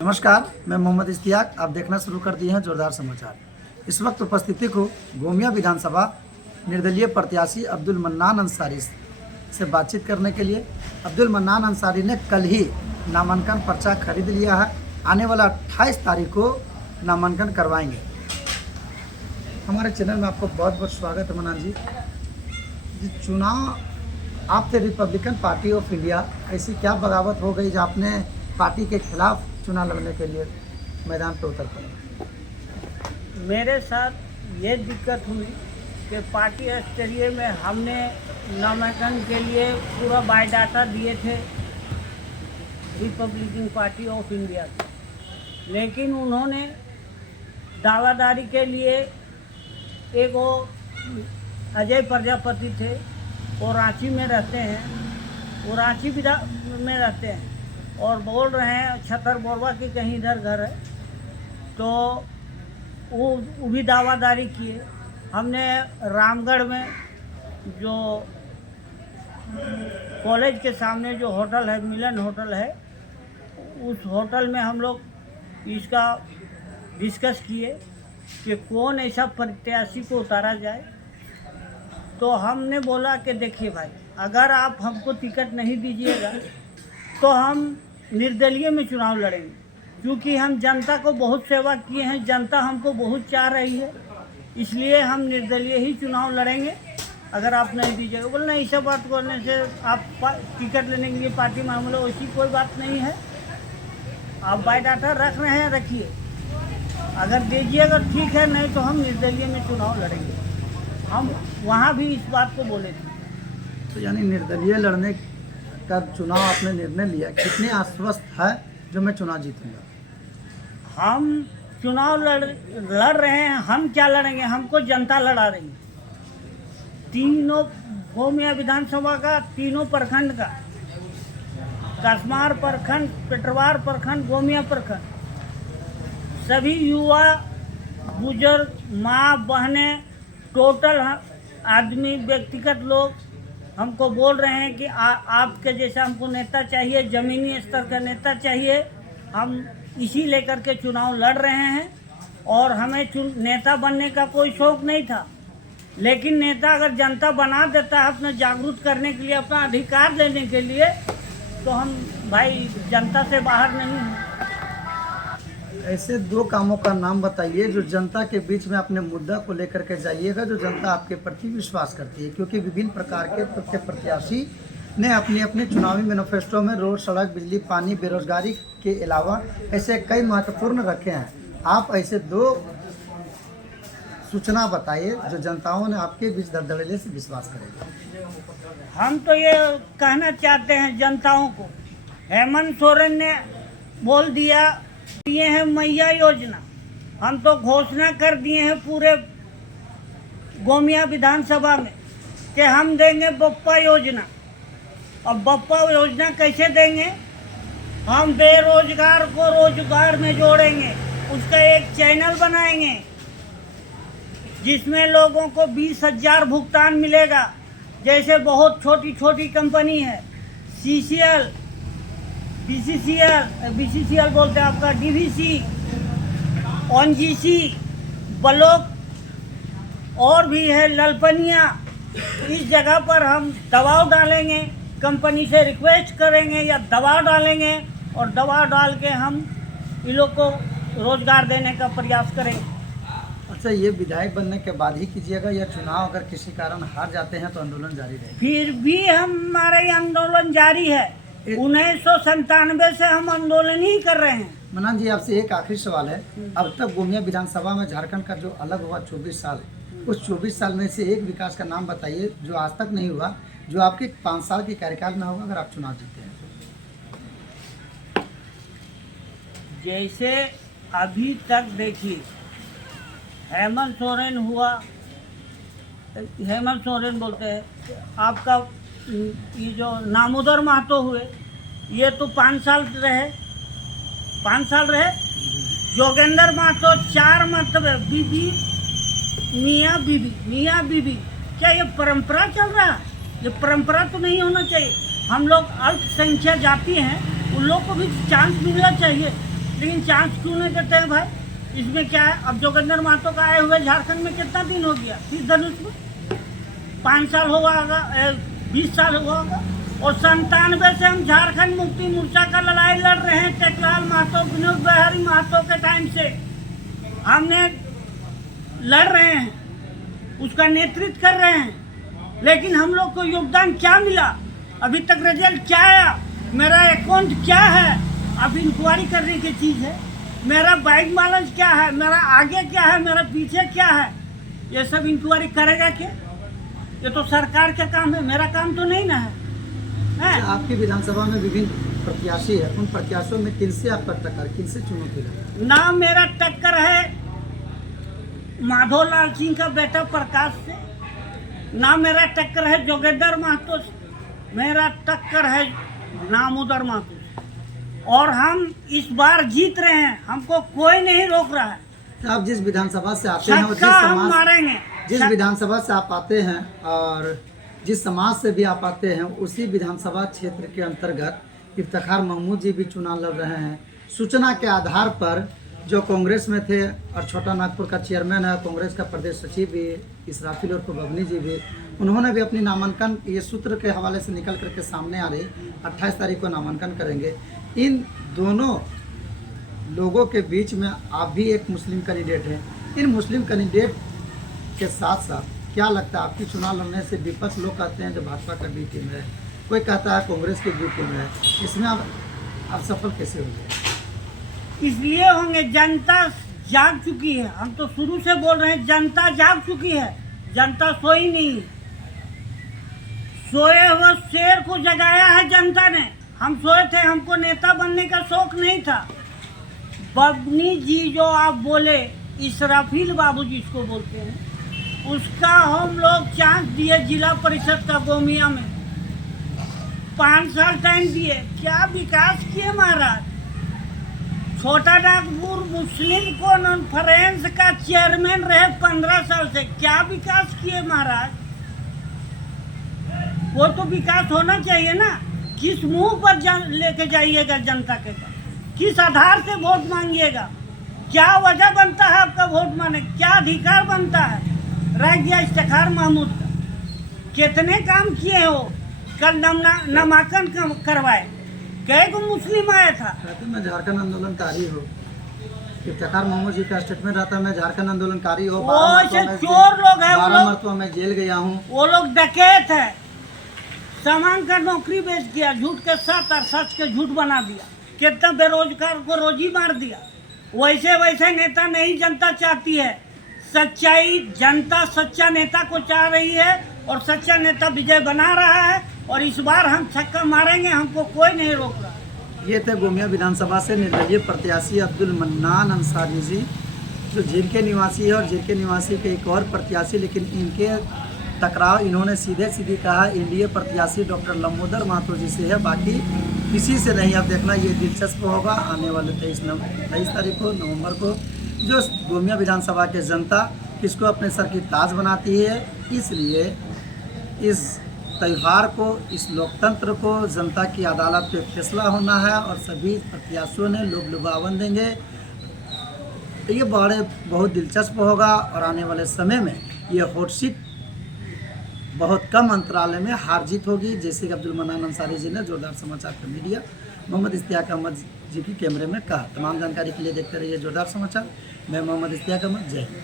नमस्कार, मैं मोहम्मद इश्तियाक। आप देखना शुरू कर दिए हैं जोरदार समाचार। इस वक्त उपस्थिति को गोमिया विधानसभा निर्दलीय प्रत्याशी अब्दुल मन्नान अंसारी से बातचीत करने के लिए। अब्दुल मन्नान अंसारी ने कल ही नामांकन पर्चा खरीद लिया है। आने वाला 28 तारीख को नामांकन करवाएंगे। हमारे चैनल में आपको बहुत बहुत स्वागत है मन्नान जी। चुनाव आप थे रिपब्लिकन पार्टी ऑफ इंडिया, ऐसी क्या बगावत हो गई जो आपने पार्टी के खिलाफ चुनाव लड़ने के लिए मैदान पर उतर पड़े? मेरे साथ ये दिक्कत हुई कि पार्टी स्तरीय में हमने नामांकन के लिए पूरा बायोडाटा दिए थे रिपब्लिकन पार्टी ऑफ इंडिया को, लेकिन उन्होंने दावादारी के लिए एक वो अजय प्रजापति थे, वो रांची में रहते हैं, वो रांची में रहते हैं और बोल रहे हैं छतर बोरवा की कहीं इधर घर है, तो वो भी दावादारी किए। हमने रामगढ़ में जो कॉलेज के सामने जो होटल है, मिलन होटल है, उस होटल में हम लोग इसका डिस्कस किए कि कौन ऐसा प्रत्याशी को उतारा जाए। तो हमने बोला कि देखिए भाई, अगर आप हमको टिकट नहीं दीजिएगा तो हम निर्दलीय में चुनाव लड़ेंगे, क्योंकि हम जनता को बहुत सेवा किए हैं, जनता हमको बहुत चाह रही है, इसलिए हम निर्दलीय ही चुनाव लड़ेंगे अगर आप नहीं दीजिएगा। बोले नहीं, ऐसा बात करने से आप टिकट लेने के लिए पार्टी में हम लोग, ऐसी कोई बात नहीं है। आप बायोडाटा रख रहे हैं, रखिए, अगर दीजिएगा ठीक है, नहीं तो हम निर्दलीय में चुनाव लड़ेंगे। हम वहाँ भी इस बात को बोले थे। तो यानी निर्दलीय लड़ने का चुनाव आपने निर्णय लिया, कितने आश्वस्त है जो मैं चुनाव जीतूंगा? हम चुनाव लड़ रहे हैं। हम क्या लड़ेंगे, हमको जनता लड़ा रही है। तीनों गोमिया विधानसभा का, तीनों प्रखंड का, कसमार प्रखंड, पेटरवार प्रखंड, गोमिया प्रखंड, सभी युवा, बुजुर्ग, माँ बहनें, टोटल आदमी, व्यक्तिगत लोग हमको बोल रहे हैं कि आपके जैसा हमको नेता चाहिए, ज़मीनी स्तर का नेता चाहिए। हम इसी लेकर के चुनाव लड़ रहे हैं और हमें नेता बनने का कोई शौक़ नहीं था, लेकिन नेता अगर जनता बना देता है अपना जागरूक करने के लिए, अपना अधिकार लेने के लिए, तो हम भाई जनता से बाहर नहीं हैं। ऐसे दो कामों का नाम बताइए जो जनता के बीच में अपने मुद्दा को लेकर के जाइएगा, जो जनता आपके प्रति विश्वास करती है, क्योंकि विभिन्न प्रकार के प्रत्याशी ने अपने अपने चुनावी मैनिफेस्टो में रोड, सड़क, बिजली, पानी, बेरोजगारी के अलावा ऐसे कई महत्वपूर्ण रखे हैं। आप ऐसे दो सूचना बताइए जो जनताओं ने आपके बीच धड़धड़ेले से विश्वास करेगा। हम तो ये कहना चाहते हैं जनताओं को, हेमंत सोरेन ने बोल दिया ये है मैया योजना, हम तो घोषणा कर दिए हैं पूरे गोमिया विधानसभा में कि हम देंगे बप्पा योजना। अब बप्पा योजना कैसे देंगे? हम बेरोजगार को रोजगार में जोड़ेंगे, उसका एक चैनल बनाएंगे जिसमें लोगों को 20,000 भुगतान मिलेगा। जैसे बहुत छोटी छोटी कंपनी है, CCL, BCCL बोलते हैं आपका, DVC, ONGC, ब्लॉक और भी है ललपनिया। इस जगह पर हम दबाव डालेंगे, कंपनी से रिक्वेस्ट करेंगे या दबाव डालेंगे और दबाव डाल के हम इन लोग को रोजगार देने का प्रयास करेंगे। अच्छा, ये विधायक बनने के बाद ही कीजिएगा या चुनाव अगर किसी कारण हार जाते हैं तो आंदोलन जारी रहेगा? फिर भी हमारे आंदोलन जारी है। 1997 से हम आंदोलन ही कर रहे हैं। मन्नान जी, आपसे एक आखिरी सवाल है। अब तक गोमिया विधानसभा में झारखंड का जो अलग हुआ 24 साल, उस 24 साल में से एक विकास का नाम बताइए जो आज तक नहीं हुआ, जो आपके 5 साल के कार्यकाल में होगा अगर आप चुनाव जीते हैं। जैसे अभी तक देखिए, हेमंत सोरेन हुआ, हेमंत सोरेन बोलते हैं, आपका ये जो नामोदर महतो हुए, ये तो 5 साल रहे, 5 साल रहे। जोगेंद्र महतो 4 मरतबे, बीबी, मियाँ बीबी। क्या ये परंपरा चल रहा है? ये परंपरा तो नहीं होना चाहिए। हम लोग अल्पसंख्यक जाति हैं, उन लोग को भी चांस मिलना चाहिए। लेकिन चांस क्यों नहीं देते हैं भाई? इसमें क्या है? अब जोगिंदर महतो का आए हुए झारखंड में कितना दिन हो गया? 30 धनुष में 5 साल हुआ होगा, 20 साल हुआ होगा। और 97 से हम झारखंड मुक्ति मोर्चा का लड़ाई लड़ रहे हैं। टेकलाल महतो, विनोद बिहारी महतो के टाइम से हमने लड़ रहे हैं, उसका नेतृत्व कर रहे हैं। लेकिन हम लोग को योगदान क्या मिला? अभी तक रिजल्ट क्या आया? मेरा अकाउंट क्या है? अब इंक्वायरी करने की चीज़ है। मेरा बैंक बैलेंस क्या है? मेरा आगे क्या है? मेरा पीछे क्या है? ये सब इंक्वायरी करेगा क्या? ये तो सरकार का काम है, मेरा काम तो नहीं ना है। आपकी विधानसभा में विभिन्न प्रत्याशी है, उन प्रत्याशियों में किनसे आपका टक्कर, किनसे चुनौती लगा? ना मेरा टक्कर है माधोलाल सिंह का बेटा प्रकाश से, ना मेरा टक्कर है जोगिंदर महतो से, मेरा टक्कर है नामोदर महतो से। और हम इस बार जीत रहे हैं, हमको कोई नहीं रोक रहा है। आप जिस विधानसभा से आते हैं और सबका हम मारेंगे। जिस विधानसभा से आप आते हैं और जिस समाज से भी आप आते हैं, उसी विधानसभा क्षेत्र के अंतर्गत इफ्तिखार महमूद जी भी चुनाव लड़ रहे हैं। सूचना के आधार पर जो कांग्रेस में थे और छोटा नागपुर का चेयरमैन है, कांग्रेस का प्रदेश सचिव भी इसराफिल और बबनी जी भी, उन्होंने भी अपनी नामांकन ये सूत्र के हवाले से निकल करके सामने आ रही 28 तारीख को नामांकन करेंगे। इन दोनों लोगों के बीच में आप भी एक मुस्लिम कैंडिडेट हैं। इन मुस्लिम कैंडिडेट के साथ साथ क्या लगता है आपकी चुनाव लड़ने से विपक्ष लोग कहते हैं जो भाजपा का बी टीम है, कोई कहता है कांग्रेस की बी टीम है, इसमें आप सफल कैसे होंगे? इसलिए होंगे, जनता जाग चुकी है। हम तो शुरू से बोल रहे हैं, जनता जाग चुकी है। जनता सोई नहीं, सोए हुए शेर को जगाया है जनता ने। हम सोए थे, हमको नेता बनने का शौक नहीं था। बबनी जी जो आप बोले, इसराफिल बाबू जिसको बोलते हैं, उसका हम लोग चांस दिए जिला परिषद का गोमिया में। 5 साल टाइम दिए, क्या विकास किए महाराज? छोटा नागपुर मुस्लिम कॉन्फ्रेंस का चेयरमैन रहे 15 साल से, क्या विकास किए महाराज? वो तो विकास होना चाहिए ना। किस मुंह पर लेके जाइएगा जनता के पास? किस आधार से वोट मांगिएगा? क्या वजह बनता है आपका वोट मांगने? क्या अधिकार बनता है? रह गया इफ्तिखार महमूद का, कितने काम किए हो? कल नामांकन करवाए, कई को मुस्लिम आया था। कहते मैं झारखंड आंदोलनकारी हो, इफ्तिखार महमूद जी का स्टेटमेंट रहता मैं झारखंड आंदोलनकारी हो, चोर लोग हैं, 12 मरतबा मैं जेल गया हूँ। वो लोग डकैत है, सामान का नौकरी बेच दिया, झूठ के साथ और सच के झूठ बना दिया, कितना बेरोजगार को रोजी मार दिया। वैसे वैसे नेता नहीं जनता चाहती है। सच्चाई, जनता सच्चा नेता को चाह रही है और सच्चा नेता विजय बना रहा है। और इस बार हम छक्का मारेंगे, हमको कोई नहीं रोक रहा। ये थे गोमिया विधानसभा से निर्दलीय प्रत्याशी अब्दुल मन्नान अंसारी जी, जो झील के निवासी है और झील के निवासी के एक और प्रत्याशी, लेकिन इनके टकराव इन्होंने सीधे कहा एनडीए प्रत्याशी डॉक्टर लंबोदर महतो जी से है, बाकी किसी से नहीं। अब देखना ये दिलचस्प होगा आने वाले 23 तारीख को नवंबर को, जो गोमिया विधानसभा के जनता किसको अपने सर की ताज बनाती है। इसलिए इस त्यौहार को, इस लोकतंत्र को जनता की अदालत पे फैसला होना है और सभी प्रत्याशियों ने लोग लुभावन देंगे। ये बहुत दिलचस्प होगा और आने वाले समय में ये हॉट सीट बहुत कम अंतराल में हार जीत होगी, जैसे कि अब्दुल मन्नान अंसारी जी ने जोरदार समाचार का मीडिया मोहम्मद इश्तियाक अहमद जी की कैमरे में कहा। तमाम जानकारी के लिए देखते रहिए जोरदार समाचार। मैं मोहम्मद इश्तियाक अहमद, जय हिंद।